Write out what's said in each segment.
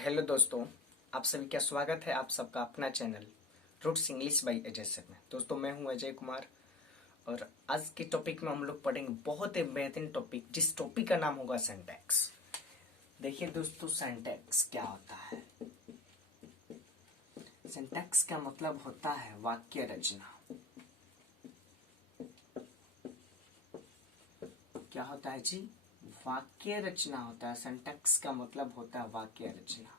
Hello दोस्तों, आप सभी का स्वागत है आप सबका अपना channel roots English by Ajay sir में। दोस्तों मैं हूं अजय कुमार और आज के टॉपिक में हम लोग पढ़ेंगे बहुत ही बेहतरीन टॉपिक, जिस टॉपिक का नाम होगा सिंटैक्स। देखिए दोस्तों, सिंटैक्स क्या होता है। सिंटैक्स का मतलब होता है वाक्य रचना। क्या होता है जी? वाक्य रचना होता है। सिंटैक्स का मतलब होता है वाक्य रचना।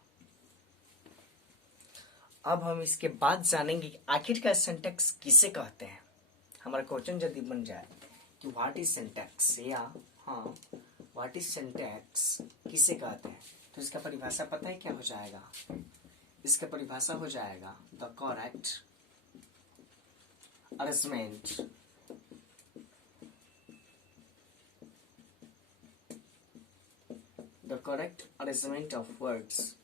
अब हम इसके बाद जानेंगे कि आखिरकार सिंटैक्स किसे कहते हैं। हमारा क्वेश्चन यदि बन जाए कि व्हाट इज सिंटैक्स, या हाँ व्हाट इज सिंटैक्स किसे कहते हैं, तो इसका परिभाषा पता है क्या हो जाएगा? इसका परिभाषा हो जाएगा the correct arrangement of words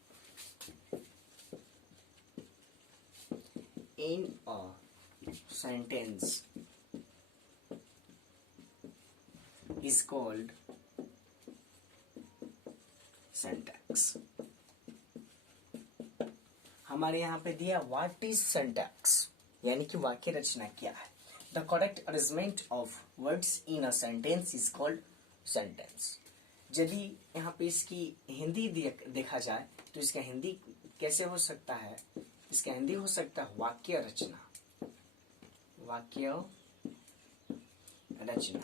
in a sentence is called syntax। हमारे यहाँ पे दिया व्हाट इज सिंटैक्स, यानी कि वाक्य रचना क्या है। The correct arrangement of words in a sentence is called sentence. यदि यहाँ पे इसकी हिंदी देखा जाए तो इसका हिंदी कैसे हो सकता है? इसका हिंदी हो सकता है वाक्य रचना। वाक्य रचना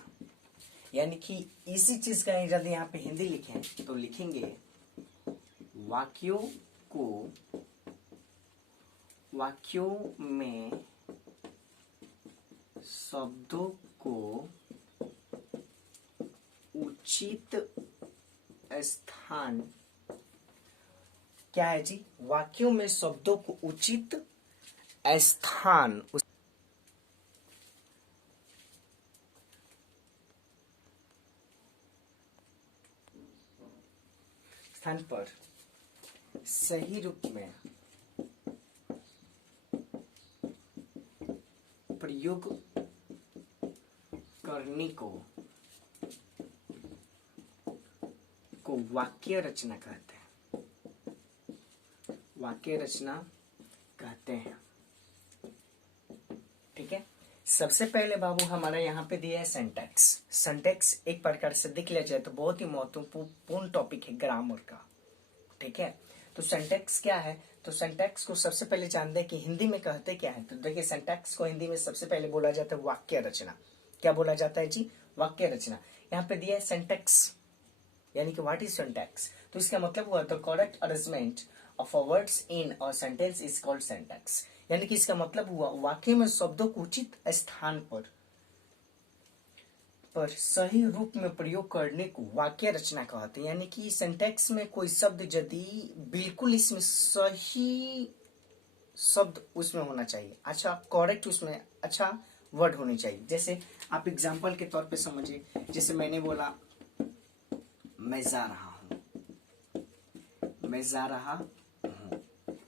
यानी कि इसी चीज का यदि यहाँ पे हिंदी लिखें तो लिखेंगे वाक्यों में शब्दों को उचित स्थान। क्या है जी? वाक्यों में शब्दों को उचित स्थान पर सही रूप में प्रयोग करने को वाक्य रचना कहते हैं। वाक्य रचना कहते हैं। ठीक है, सबसे पहले बाबू हमारा यहाँ पे दिया है सिंटैक्स। सिंटैक्स एक प्रकार से देख लिया जाए तो बहुत ही महत्वपूर्ण टॉपिक है ग्रामर का। ठीक है, तो सिंटैक्स क्या है? तो सिंटैक्स को सबसे पहले जानते हैं कि हिंदी में कहते क्या है। तो देखिए, सिंटैक्स को हिंदी में सबसे पहले बोला जाता है वाक्य रचना। क्या बोला जाता है जी? वाक्य रचना। यहाँ पे दिया है सिंटैक्स, यानी कि व्हाट इज सिंटैक्स। तो इसका मतलब हुआ the correct arrangement of words in a sentence is called syntax. यानी कि इसका मतलब हुआ वाक्य में शब्दों को उचित स्थान पर सही रूप में प्रयोग करने को वाक्य रचना कहते हैं। यानी कि सिंटैक्स में कोई शब्द यदि बिल्कुल इसमें सही शब्द उसमें होना चाहिए, अच्छा करेक्ट, उसमें अच्छा वर्ड होनी चाहिए। जैसे आप एग्जांपल के तौर पे समझिए, जैसे मैंने बोला मैं जा रहा हूं, मैं जा रहा हूं,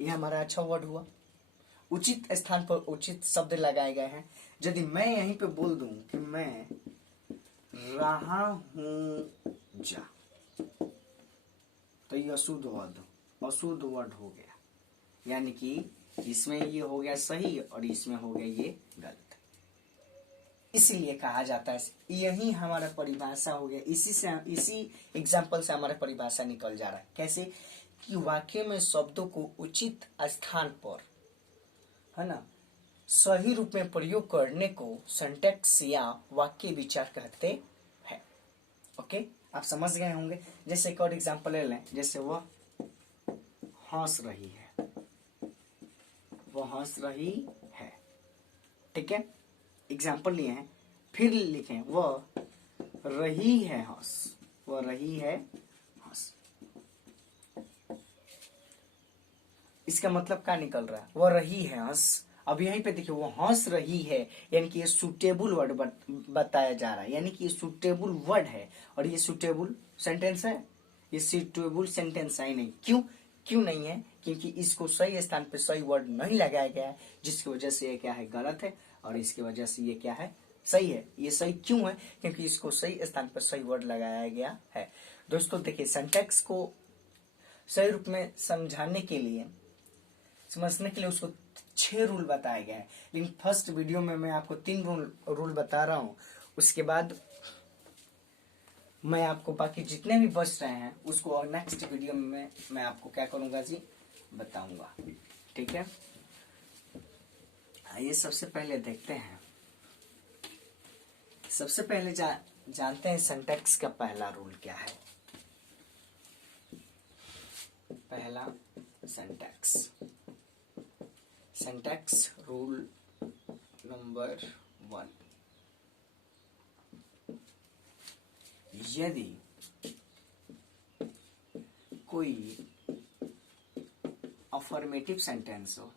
यह हमारा अच्छा वर्ड हुआ। उचित स्थान पर उचित शब्द लगाए गए हैं। यदि मैं यहीं पे बोल दूं कि मैं रहा हूं जा, तो ये अशुद्ध वर्ड हो गया। यानी कि इसमें ये हो गया सही और इसमें हो गया ये गलत। इसीलिए कहा जाता है, यही हमारा परिभाषा हो गया। इसी एग्जाम्पल से हमारा परिभाषा निकल जा रहा है। कैसे कि वाक्य में शब्दों को उचित स्थान पर, है ना, सही रूप में प्रयोग करने को सिंटैक्स या वाक्य विचार कहते हैं। ओके, आप समझ गए होंगे। जैसे एक और एग्जांपल ले लें, जैसे वह हंस रही है, वह हंस रही है। ठीक है, एग्जाम्पल लिए हैं। फिर लिखें वह रही है हंस, वह रही है हंस। इसका मतलब क्या निकल रहा है? वह रही है हंस। अब यहीं पे देखिए वो हंस रही है, यानी कि ये सुटेबल वर्ड बताया जा रहा है। यानी कि ये सुटेबल वर्ड है और ये सुटेबल सेंटेंस है। ये सुटेबल सेंटेंस है नहीं। क्यों नहीं है? क्योंकि इसको सही स्थान पे सही वर्ड नहीं लगाया गया है, जिसकी वजह से ये क्या है? गलत है। और इसकी वजह से ये क्या है? सही है। ये सही क्यों है? क्योंकि इसको सही स्थान पर सही वर्ड लगाया गया है। दोस्तों देखिए, सिंटैक्स को सही रूप में समझाने के लिए, समझने के लिए उसको 6 रूल बताया गया है। लेकिन फर्स्ट वीडियो में मैं आपको 3 रूल बता रहा हूँ। उसके बाद मैं आपको बाकी जितने भी बच रहे हैं उसको नेक्स्ट वीडियो में मैं आपको क्या करूंगा जी, बताऊंगा। ठीक है, आइए सबसे पहले देखते हैं। सबसे पहले जानते हैं सिंटैक्स का पहला रूल क्या है। पहला सिंटैक्स रूल नंबर 1, यदि कोई अफर्मेटिव सेंटेंस हो,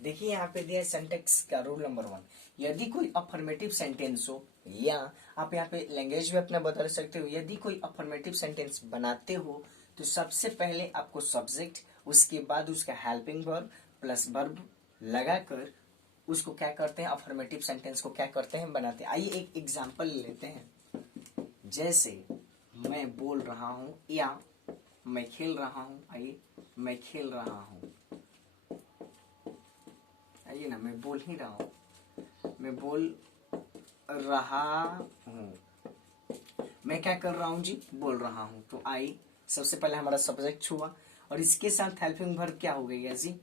देखिए यहाँ पे दिया सिंटैक्स का रूल नंबर 1, यदि कोई अफर्मेटिव सेंटेंस हो, या आप यहाँ पे लैंग्वेज भी अपना बदल सकते हो। यदि कोई अफर्मेटिव सेंटेंस बनाते हो तो सबसे पहले आपको सब्जेक्ट, उसके बाद उसका हेल्पिंग वर्ब प्लस वर्ब लगाकर उसको क्या करते हैं, अफर्मेटिव सेंटेंस को क्या करते हैं, बनाते हैं। आइए एक एग्जांपल लेते हैं। जैसे मैं बोल रहा हूँ या मैं खेल रहा हूँ। आइए, मैं खेल रहा हूँ। आइए ना, मैं बोल ही रहा हूँ, मैं बोल रहा हूँ। मैं क्या कर रहा हूँ जी, बोल रहा हूँ। तो आई सबसे पहले हमारा सब्जेक्ट हुआ और इसके साथ हेल्पिंग वर्ब क्या हो गया जी,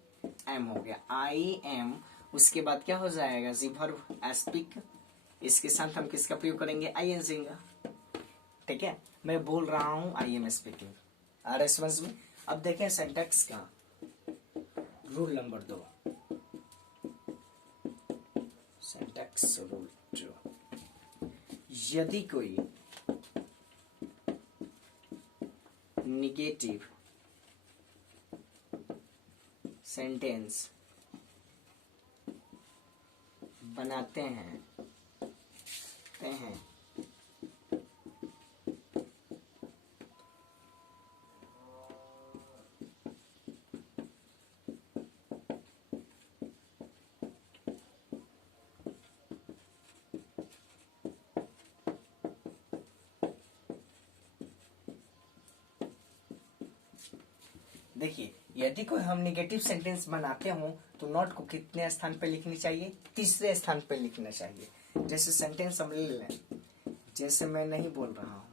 एम हो गया, आई एम। उसके बाद क्या हो जाएगा जी, वर्ब स्पीक। इसके साथ हम किसका प्रयोग करेंगे, आई एन जी का। ठीक है, मैं बोल रहा हूँ, आई एम स्पीकिंग। आ रहा समझ में। अब देखें सिंटैक्स का रूल नंबर 2, सिंटैक्स रूल 2, यदि कोई निगेटिव सेंटेंस बनाते हैं देखिए, यदि कोई हम निगेटिव सेंटेंस बनाते हो तो नॉट को कितने स्थान पे लिखनी चाहिए, तीसरे स्थान पे लिखना चाहिए। जैसे सेंटेंस हम ले लें, जैसे मैं नहीं बोल रहा हूँ,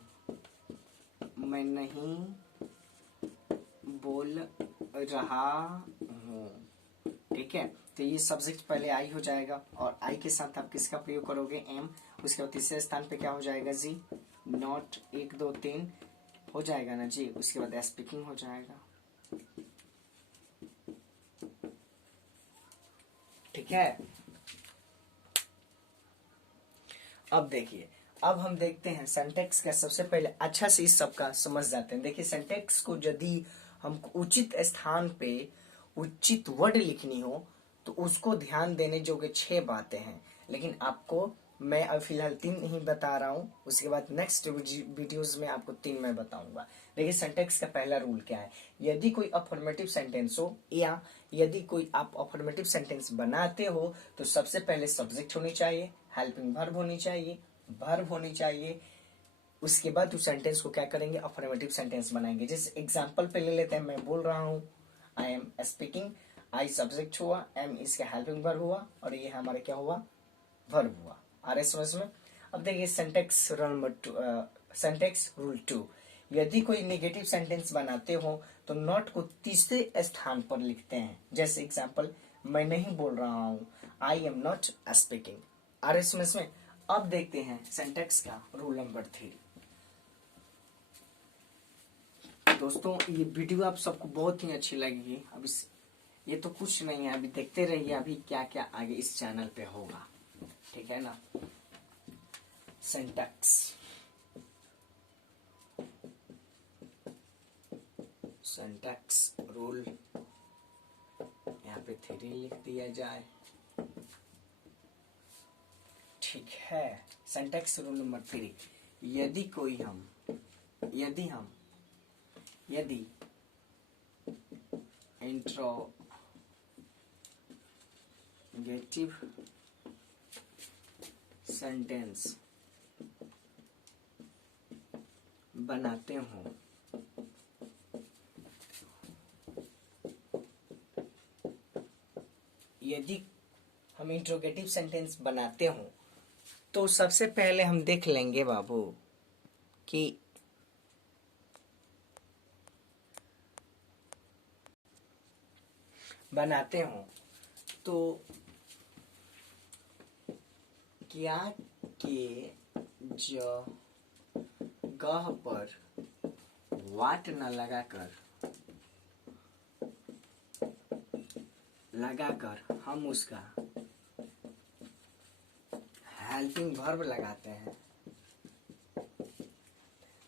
मैं नहीं बोल रहा हूँ। ठीक है, तो ये सब्जेक्ट पहले आई हो जाएगा और आई के साथ आप किसका प्रयोग करोगे, एम। उसके बाद तीसरे स्थान पे क्या हो जाएगा जी, नॉट। 1 2 3 हो जाएगा ना जी। उसके बाद स्पीकिंग हो जाएगा। ठीक है, अब देखिए, अब हम देखते हैं सिंटैक्स का। सबसे पहले अच्छा से इस सब का समझ जाते हैं। देखिए, सिंटैक्स को यदि हमको उचित स्थान पे उचित वर्ड लिखनी हो तो उसको ध्यान देने जोगे 6 बातें हैं, लेकिन आपको मैं अब फिलहाल 3 ही बता रहा हूँ। उसके बाद नेक्स्ट वीडियोस में आपको 3 मैं बताऊंगा। देखिए, सिंटैक्स का पहला रूल क्या है, यदि कोई अफर्मेटिव सेंटेंस हो या यदि कोई आप अफर्मेटिव सेंटेंस बनाते हो तो सबसे पहले सब्जेक्ट होनी चाहिए, हेल्पिंग वर्ब होनी चाहिए, वर्ब होनी चाहिए। उसके बाद उस सेंटेंस को क्या करेंगे, अफर्मेटिव सेंटेंस बनाएंगे। जैसे एग्जांपल पे ले लेते हैं, मैं बोल रहा हूँ, I am speaking. I subject हुआ, एम इसका हेल्पिंग वर्ब हुआ और ये हमारा क्या हुआ, वर्ब हुआ। आ रहे समझ में। अब देखिए सिंटैक्स रूल 2, यदि कोई नेगेटिव सेंटेंस बनाते हो तो नॉट को तीसरे स्थान पर लिखते हैं। जैसे एग्जांपल, मैं नहीं बोल रहा हूँ, आई एम नॉट स्पीकिंग। आ रहे समझ में। अब देखते हैं सिंटैक्स का रूल नंबर 3, दोस्तों ये वीडियो आप सबको बहुत ही अच्छी लगेगी। अब इस ये तो कुछ नहीं है, अभी देखते रहिए अभी क्या क्या आगे इस चैनल पे होगा, ठीक है ना। सिंटैक्स, सिंटैक्स रूल यहाँ पे 3 लिख दिया जाए, ठीक है। सिंटैक्स रूल नंबर 3, यदि इंट्रोगेटिव सेंटेंस बनाते हो यदि हम इंट्रोगेटिव सेंटेंस बनाते हो तो सबसे पहले हम देख लेंगे बाबू कि बनाते हो तो क्या के जगह पर वाट न लगाकर हम उसका हेल्पिंग वर्ब लगाते हैं,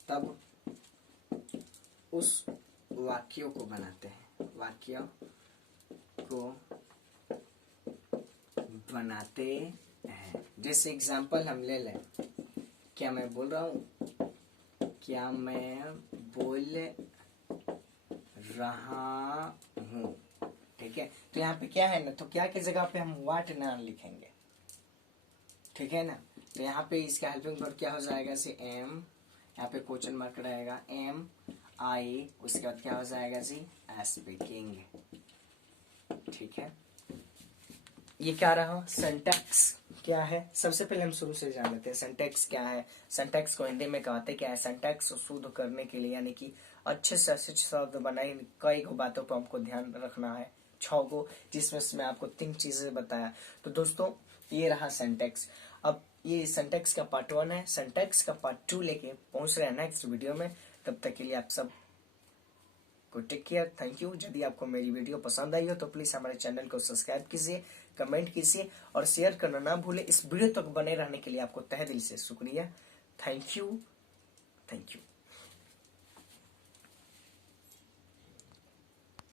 तब उस वाक्यों को बनाते हैं, वाक्य को बनाते हैं। जैसे एग्जाम्पल हम ले लें, क्या मैं बोल रहा हूँ, क्या मैं बोल रहा हूँ, ठीक है। तो यहाँ पे क्या है ना, तो क्या की जगह पे हम वाट ना लिखेंगे, ठीक है ना। तो यहाँ पे इसका हेल्पिंग वर्ब क्या हो जाएगा, से एम, यहाँ पे क्वेश्चन मार्क रहेगा, एम आई, उसके बाद क्या हो जाएगा जी, स्पीकिंग, ठीक है। ये क्या रहा, सिंटैक्स क्या है। सबसे पहले हम शुरू से जान लेते हैं सिंटैक्स क्या है। सिंटैक्स को हिंदी में कहते क्या है, सिंटैक्स को शुद्ध करने के लिए यानी कि अच्छे से अच्छे शब्द बनाए, कई गो बातों पर हमको ध्यान रखना है, 6 गो, जिसमें से मैं आपको 3 चीजें बताया। तो दोस्तों ये रहा सिंटैक्स। अब ये सिंटैक्स का पार्ट 1 है, सिंटैक्स का पार्ट 2 लेके पहुंच रहे हैं नेक्स्ट वीडियो में। तब तक के लिए आप सब को टेक केयर, थैंक यू। यदि आपको मेरी वीडियो पसंद आई हो तो प्लीज हमारे चैनल को सब्सक्राइब कीजिए, कमेंट कीजिए और शेयर करना ना भूले। इस वीडियो तक बने रहने के लिए आपको तहे दिल से शुक्रिया, थैंक यू, थैंक यू।